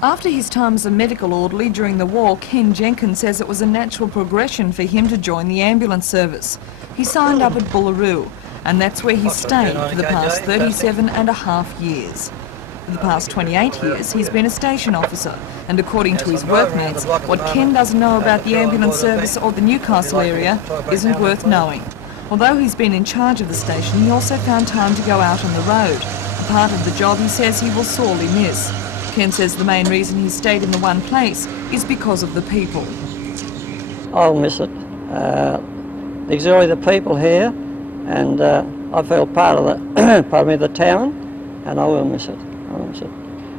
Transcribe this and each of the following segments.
After his time as a medical orderly during the war, Ken Jenkins says it was a natural progression for him to join the ambulance service. He signed up at Bullaroo, and that's where he's stayed for the past 37 and a half years. For the past 28 years, he's been a station officer, and according to his workmates, what Ken doesn't know about the ambulance service or the Newcastle area isn't worth knowing. Although he's been in charge of the station, he also found time to go out on the road, a part of the job he says he will sorely miss. Ken says the main reason he stayed in the one place is because of the people. I'll miss it. Enjoy the people here, and I feel part of the town, and I will miss it.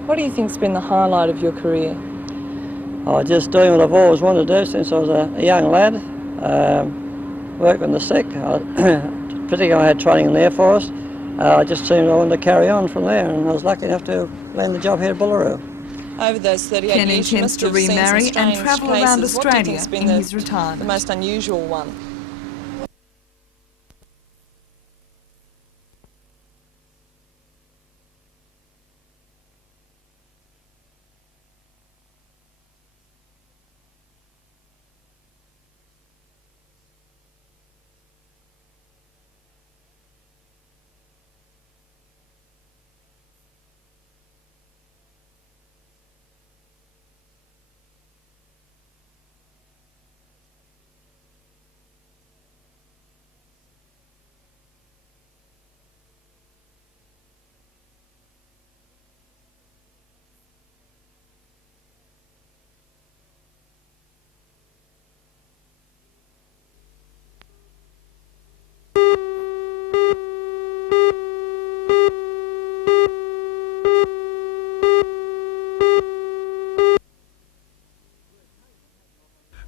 What do you think's been the highlight of your career? Just doing what I've always wanted to do since I was a young lad. Work with the sick. Particularly I had training in the Air Force. I just seemed I wanted to carry on from there, and I was lucky enough to land the job here at Bullaroo. Over those 38 Ken years, intends to remarry and travel around Australia in his retirement. The most unusual one.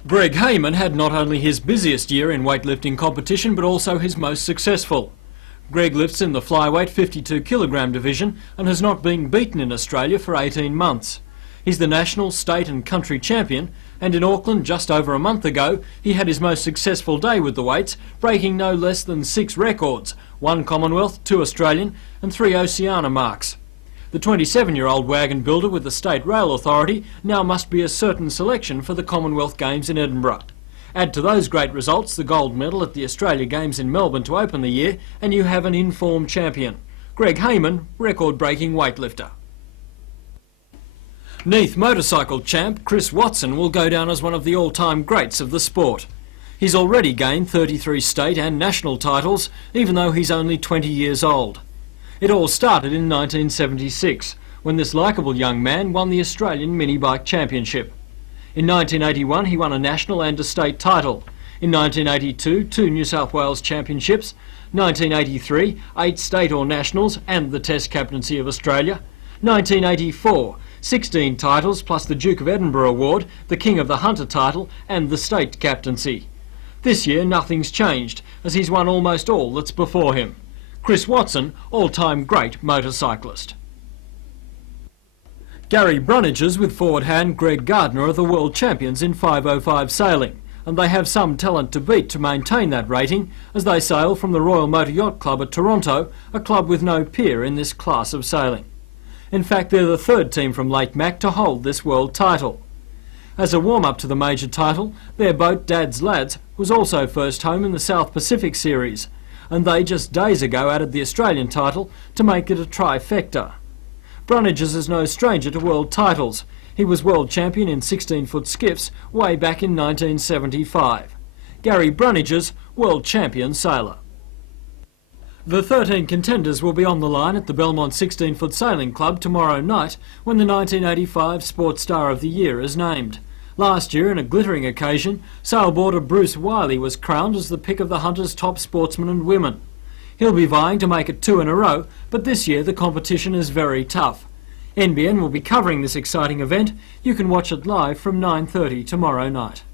Greg Heyman had not only his busiest year in weightlifting competition but also his most successful. Greg lifts in the flyweight 52 kilogram division and has not been beaten in Australia for 18 months. He's the national, state and country champion, and in Auckland just over a month ago he had his most successful day with the weights, breaking no less than 6 records, 1 Commonwealth, 2 Australian and 3 Oceania marks. The 27-year-old wagon builder with the State Rail Authority now must be a certain selection for the Commonwealth Games in Edinburgh. Add to those great results the gold medal at the Australia Games in Melbourne to open the year, and you have an informed champion. Greg Heyman, record-breaking weightlifter. Neath motorcycle champ Chris Watson will go down as one of the all-time greats of the sport. He's already gained 33 state and national titles, even though he's only 20 years old. It all started in 1976, when this likeable young man won the Australian Mini Bike Championship. In 1981 he won a national and a state title. In 1982, 2 New South Wales Championships. 1983, 8 state or nationals and the Test captaincy of Australia. 1984, 16 titles plus the Duke of Edinburgh Award, the King of the Hunter title and the state captaincy. This year nothing's changed, as he's won almost all that's before him. Chris Watson, all-time great motorcyclist. Gary Brunnages with forward hand Greg Gardner are the world champions in 505 sailing, and they have some talent to beat to maintain that rating as they sail from the Royal Motor Yacht Club at Toronto, a club with no peer in this class of sailing. In fact, they're the 3rd team from Lake Mac to hold this world title. As a warm-up to the major title, their boat Dad's Lads was also first home in the South Pacific Series, and they just days ago added the Australian title to make it a trifecta. Brunnages is no stranger to world titles. He was world champion in 16-foot skiffs way back in 1975. Gary Brunnages, world champion sailor. The 13 contenders will be on the line at the Belmont 16-foot Sailing Club tomorrow night when the 1985 Sports Star of the Year is named. Last year, in a glittering occasion, sailboarder Bruce Wiley was crowned as the pick of the Hunter's top sportsmen and women. He'll be vying to make it 2 in a row, but this year the competition is very tough. NBN will be covering this exciting event. You can watch it live from 9:30 tomorrow night.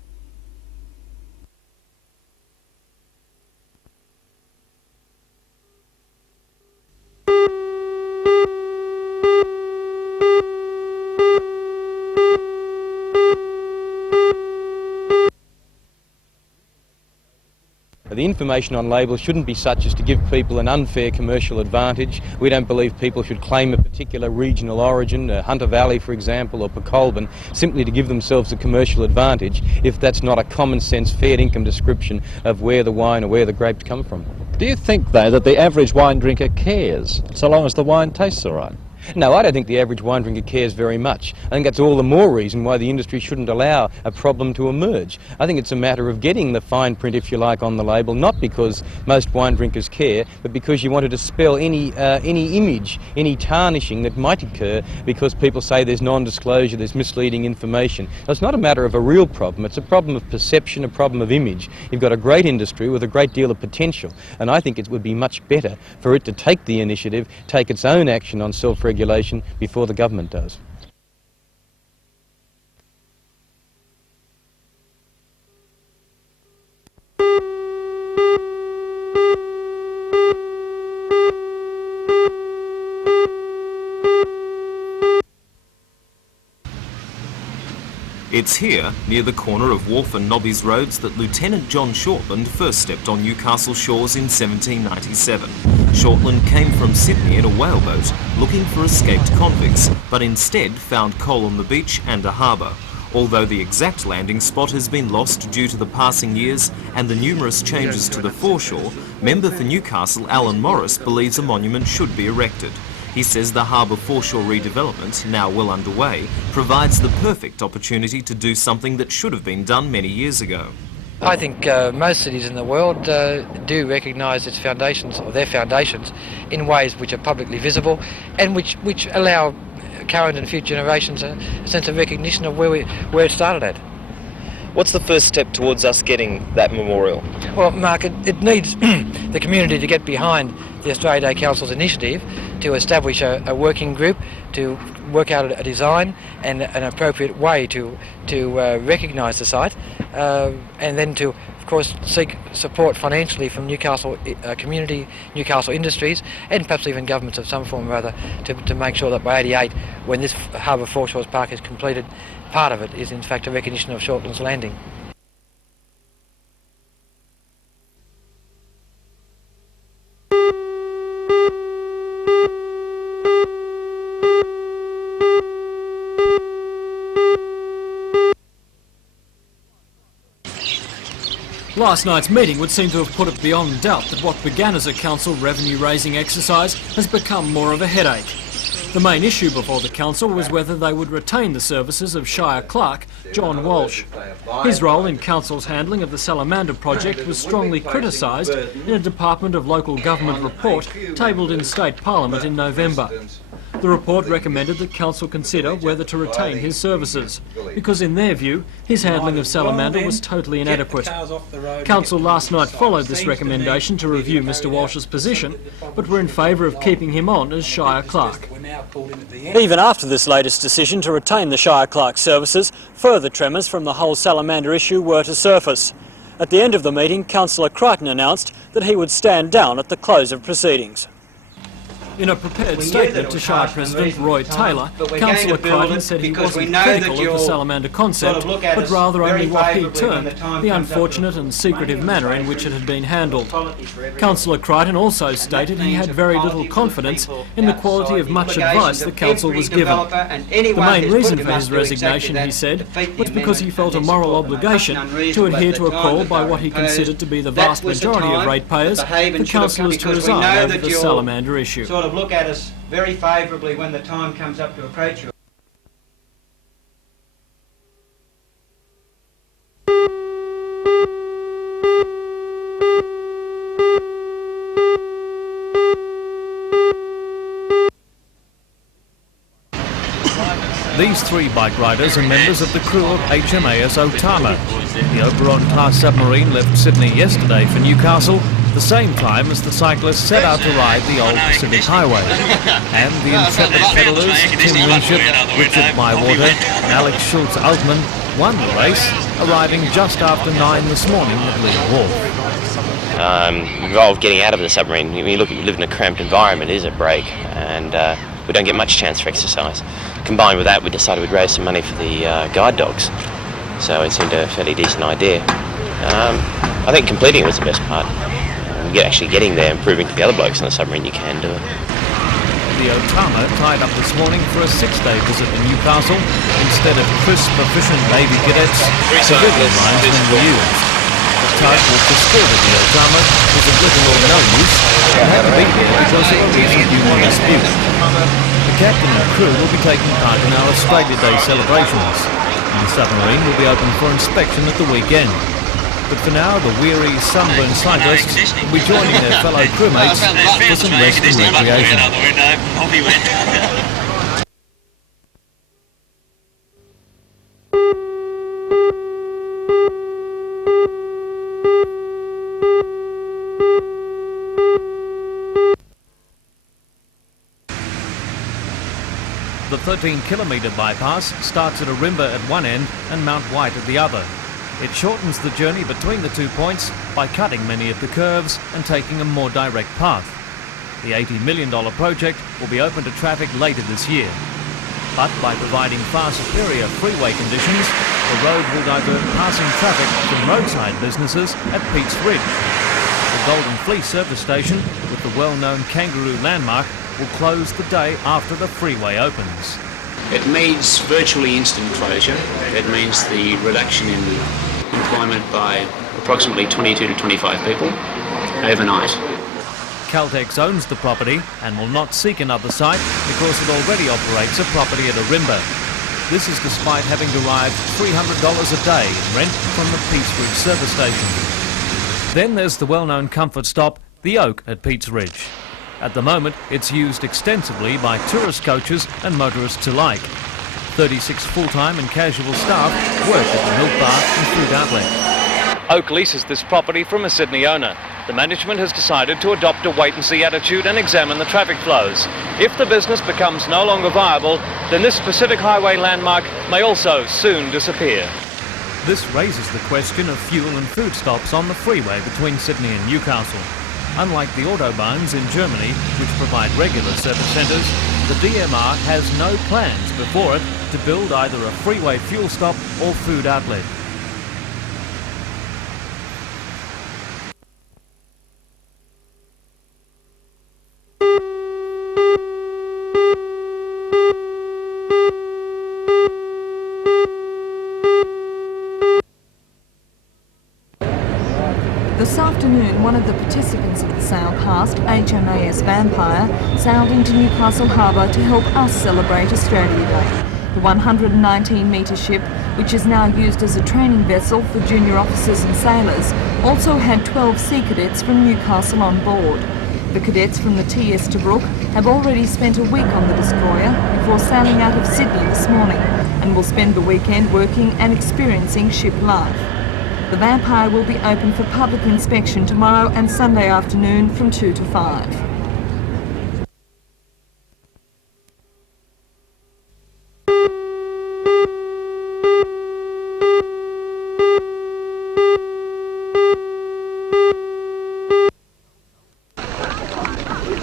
The information on labels shouldn't be such as to give people an unfair commercial advantage. We don't believe people should claim a particular regional origin, Hunter Valley for example, or Pecolban, simply to give themselves a commercial advantage if that's not a common sense, fair income description of where the wine or where the grapes come from. Do you think, though, that the average wine drinker cares, so long as the wine tastes all right? No, I don't think the average wine drinker cares very much. I think that's all the more reason why the industry shouldn't allow a problem to emerge. I think it's a matter of getting the fine print, if you like, on the label, not because most wine drinkers care, but because you want to dispel any image, any tarnishing that might occur because people say there's non-disclosure, there's misleading information. So it's not a matter of a real problem, it's a problem of perception, a problem of image. You've got a great industry with a great deal of potential, and I think it would be much better for it to take the initiative, take its own action on self-regulation before the government does. It's here, near the corner of Wharf and Nobby's roads, that Lieutenant John Shortland first stepped on Newcastle shores in 1797. Shortland came from Sydney in a whaleboat looking for escaped convicts, but instead found coal on the beach and a harbour. Although the exact landing spot has been lost due to the passing years and the numerous changes to the foreshore, member for Newcastle Alan Morris believes a monument should be erected. He says the harbour foreshore redevelopment, now well underway, provides the perfect opportunity to do something that should have been done many years ago. I think most cities in the world do recognise its foundations, or their foundations, in ways which are publicly visible and which allow current and future generations a sense of recognition of where it started at. What's the first step towards us getting that memorial? Well, Mark, it needs the community to get behind the Australia Day Council's initiative to establish a working group to work out a design and an appropriate way to recognise the site, and then to, of course, seek support financially from Newcastle community, Newcastle industries, and perhaps even governments of some form or other to make sure that by '88, when this Harbour Foreshores Park is completed, part of it is in fact a recognition of Shortland's landing. Last night's meeting would seem to have put it beyond doubt that what began as a council revenue-raising exercise has become more of a headache. The main issue before the council was whether they would retain the services of Shire Clerk, John Walsh. His role in council's handling of the Salamander project was strongly criticised in a Department of Local Government report tabled in State Parliament in November. The report recommended that council consider whether to retain his services, because in their view, his handling of Salamander was totally inadequate. Council last night followed this recommendation to review Mr Walsh's position, but were in favour of keeping him on as Shire Clerk. Even after this latest decision to retain the Shire Clerk services, further tremors from the whole Salamander issue were to surface. At the end of the meeting, Councillor Crichton announced that he would stand down at the close of proceedings. In a prepared statement to Shire President Roy Taylor, Councillor Crichton said he wasn't critical of the Salamander concept, but rather only what he termed the unfortunate and secretive manner in which it had been handled. Councillor Crichton also stated he had very little confidence in the quality of much advice the council was given. The main reason for his resignation, he said, was because he felt a moral obligation to adhere to a call by what he considered to be the vast majority of ratepayers for councillors to resign over the Salamander issue. Look at us very favourably when the time comes up to approach you. These three bike riders are members of the crew of HMAS Otala. The Oberon-class submarine left Sydney yesterday for Newcastle, the same time as the cyclists set out to ride the old Pacific Highway. And the intrepid pedallers, Tim Winship, Richard Bywater and Alex Schultz-Altman, won the race, arriving just after 9 this morning at Lee Wharf. Involved getting out of the submarine. When you live in a cramped environment, it is a break, and we don't get much chance for exercise. Combined with that, we decided we'd raise some money for the guide dogs, so it seemed a fairly decent idea. I think completing it was the best part. Actually getting there and proving to the other blokes on the submarine you can do it. The Otama tied up this morning for a 6-day visit to Newcastle. Instead of crisp, efficient Navy cadets, civilian linesmen were used. The tug which escorted the Otama was of little or no use and had to be there because of a recent union dispute. The captain and crew will be taking part in our Australia Day celebrations. The submarine will be open for inspection at the weekend. But for now, the weary, sunburned cyclists will be joining their fellow crewmates for some rest and recreation. The 13-kilometre bypass starts at Ourimbah at one end and Mount White at the other. It shortens the journey between the 2 points by cutting many of the curves and taking a more direct path. The $80 million project will be open to traffic later this year. But by providing far superior freeway conditions, the road will divert passing traffic from roadside businesses at Pete's Ridge. The Golden Fleece service station, with the well-known kangaroo landmark, will close the day after the freeway opens. It means virtually instant closure. It means the reduction in employment by approximately 22 to 25 people overnight. Caltex owns the property and will not seek another site because it already operates a property at Ourimbah. This is despite having derived $300 a day in rent from the Pete's Ridge service station. Then there's the well-known comfort stop, the Oak at Pete's Ridge. At the moment, it's used extensively by tourist coaches and motorists alike. 36 full-time and casual staff work at the milk bar and food outlet. Oak leases this property from a Sydney owner. The management has decided to adopt a wait-and-see attitude and examine the traffic flows. If the business becomes no longer viable, then this Pacific Highway landmark may also soon disappear. This raises the question of fuel and food stops on the freeway between Sydney and Newcastle. Unlike the autobahns in Germany, which provide regular service centres, the DMR has no plans before it to build either a freeway fuel stop or food outlet. This afternoon, one of the participants of the sail past, HMAS Vampire, sailed into Newcastle Harbour to help us celebrate Australia Day. The 119-metre ship, which is now used as a training vessel for junior officers and sailors, also had 12 sea cadets from Newcastle on board. The cadets from the TS Tobruk have already spent a week on the destroyer before sailing out of Sydney this morning and will spend the weekend working and experiencing ship life. The Vampire will be open for public inspection tomorrow and Sunday afternoon from 2 to 5.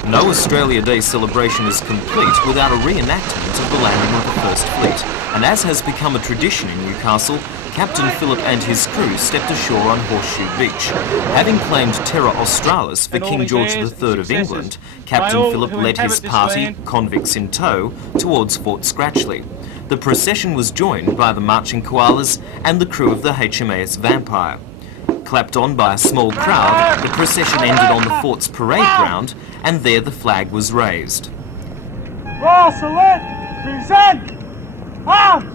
No Australia Day celebration is complete without a reenactment of the landing of the First Fleet, and as has become a tradition in Newcastle, Captain Phillip and his crew stepped ashore on Horseshoe Beach. Having claimed Terra Australis for King George III of England, Captain Phillip led his party, convicts in tow, towards Fort Scratchley. The procession was joined by the marching koalas and the crew of the HMAS Vampire. Clapped on by a small crowd, the procession ended on the fort's parade ground, and there the flag was raised. Royal salute! Present! Arms!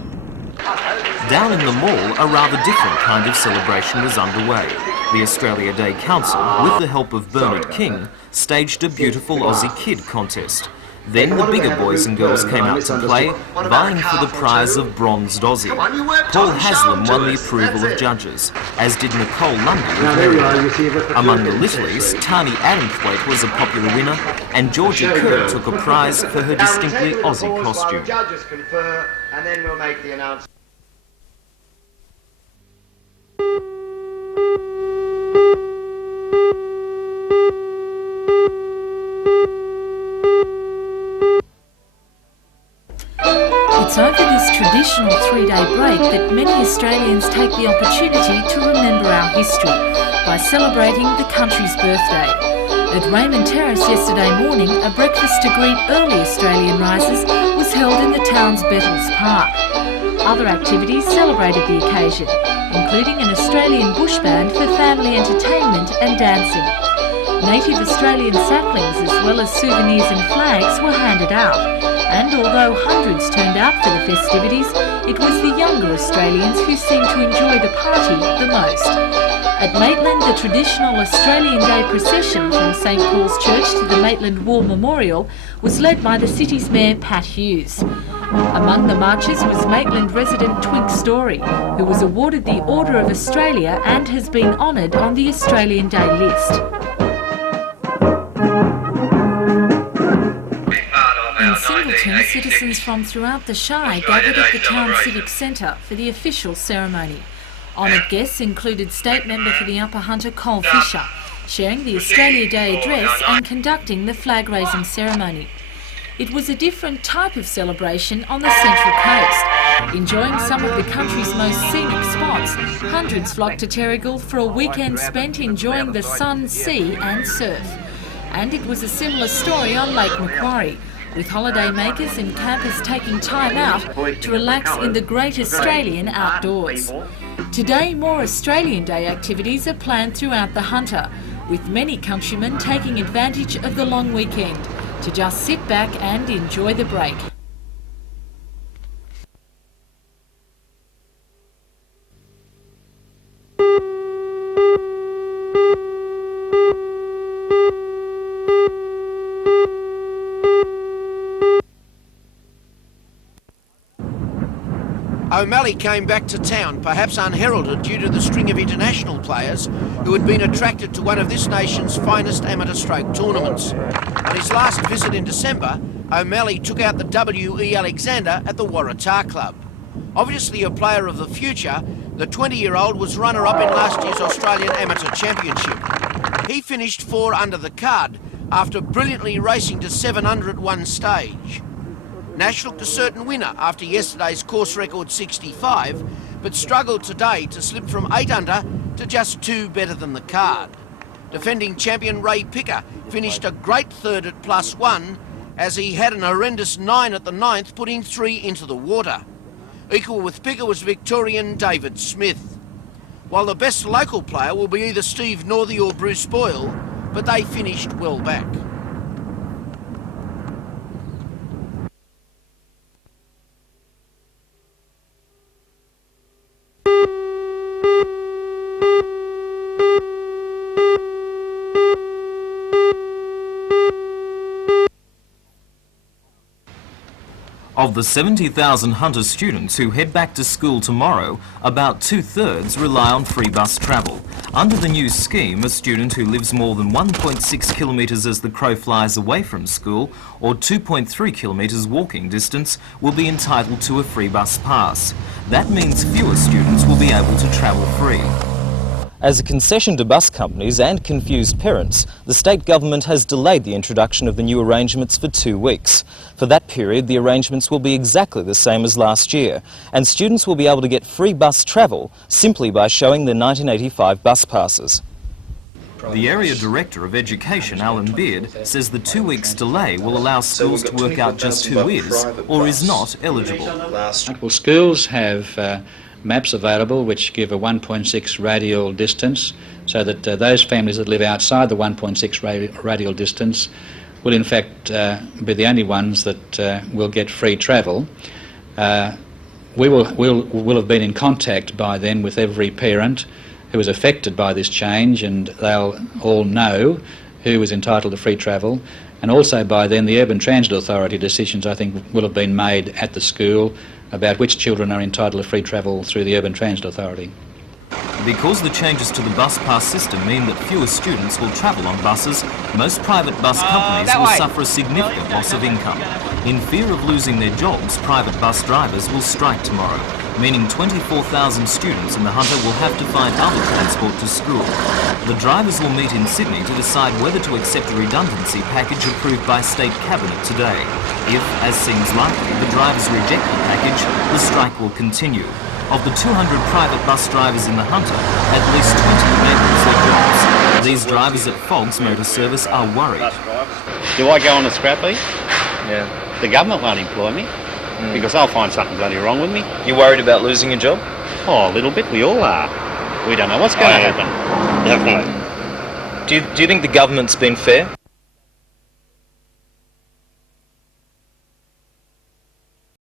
Down in the mall, a rather different kind of celebration was underway. The Australia Day Council, with the help of Bernard King, staged a beautiful Aussie Kid contest. Then the bigger boys and girls came out to play, vying for the prize of Bronzed Aussie. Paul Haslam won the approval of judges, as did Nicole Lundy of Merriam. Among the littlies, Tani Adamthwaite was a popular winner, and Georgie Kerr took a prize for her distinctly Aussie costume. Judges confer, and then we'll make the announcement. It's over this traditional 3-day break that many Australians take the opportunity to remember our history by celebrating the country's birthday. At Raymond Terrace yesterday morning, a breakfast to greet early Australian risers was held in the town's Bettles Park. Other activities celebrated the occasion, including an Australian bush band for family entertainment and dancing. Native Australian saplings as well as souvenirs and flags were handed out, and although hundreds turned out for the festivities, it was the younger Australians who seemed to enjoy the party the most. At Maitland, the traditional Australian Day procession from St Paul's Church to the Maitland War Memorial was led by the city's mayor, Pat Hughes. Among the marchers was Maitland resident Twink Story, who was awarded the Order of Australia and has been honoured on the Australian Day list. In Singleton, citizens from throughout the Shire gathered at the town civic centre for the official ceremony. Honoured guests included State Member for the Upper Hunter, Col Fisher, sharing the Australia Day address and conducting the flag-raising ceremony. It was a different type of celebration on the Central Coast. Enjoying some of the country's most scenic spots, hundreds flocked to Terrigal for a weekend spent enjoying the sun, sea and surf. And it was a similar story on Lake Macquarie, with holidaymakers and campers taking time out to relax in the great Australian outdoors. Today, more Australian Day activities are planned throughout the Hunter, with many countrymen taking advantage of the long weekend to just sit back and enjoy the break. O'Malley came back to town, perhaps unheralded due to the string of international players who had been attracted to one of this nation's finest amateur stroke tournaments. On his last visit in December, O'Malley took out the W.E. Alexander at the Waratah Club. Obviously a player of the future, the 20-year-old was runner-up in last year's Australian Amateur Championship. He finished 4 under the card after brilliantly racing to 7 under at one stage. Nash looked a certain winner after yesterday's course record 65, but struggled today to slip from 8 under to just 2 better than the card. Defending champion Ray Picker finished a great third at +1, as he had an horrendous 9 at the 9th, putting 3 into the water. Equal with Picker was Victorian David Smith. While the best local player will be either Steve Northey or Bruce Boyle, but they finished well back. Of the 70,000 Hunter students who head back to school tomorrow, about 2/3 rely on free bus travel. Under the new scheme, a student who lives more than 1.6 kilometres as the crow flies away from school, or 2.3 kilometres walking distance, will be entitled to a free bus pass. That means fewer students will be able to travel free. As a concession to bus companies and confused parents, the state government has delayed the introduction of the new arrangements for 2 weeks. For that period, the arrangements will be exactly the same as last year, and students will be able to get free bus travel simply by showing their 1985 bus passes. The Area Director of Education, Alan Beard, says the 2 weeks delay will allow schools to work out just who is or is not eligible. Well, schools have maps available which give a 1.6 radial distance, so that those families that live outside the 1.6 radial distance will in fact be the only ones that will get free travel. We will have been in contact by then with every parent who is affected by this change, and they'll all know who is entitled to free travel. And also by then the Urban Transit Authority decisions, I think, will have been made at the school about which children are entitled to free travel through the Urban Transit Authority. Because the changes to the bus pass system mean that fewer students will travel on buses, most private bus companies will suffer a significant loss of income. In fear of losing their jobs, private bus drivers will strike tomorrow, meaning 24,000 students in the Hunter will have to find other transport to school. The drivers will meet in Sydney to decide whether to accept a redundancy package approved by State Cabinet today. If, as seems likely, the drivers reject the package, the strike will continue. Of the 200 private bus drivers in the Hunter, at least 20 may lose their jobs. These drivers at Fogg's Motor Service are worried. Do I go on the scrap heap? Yeah. The government won't employ me because they'll find something bloody wrong with me. You worried about losing your job? Oh, a little bit. We all are. We don't know what's going to happen. Definitely. Do you think the government's been fair?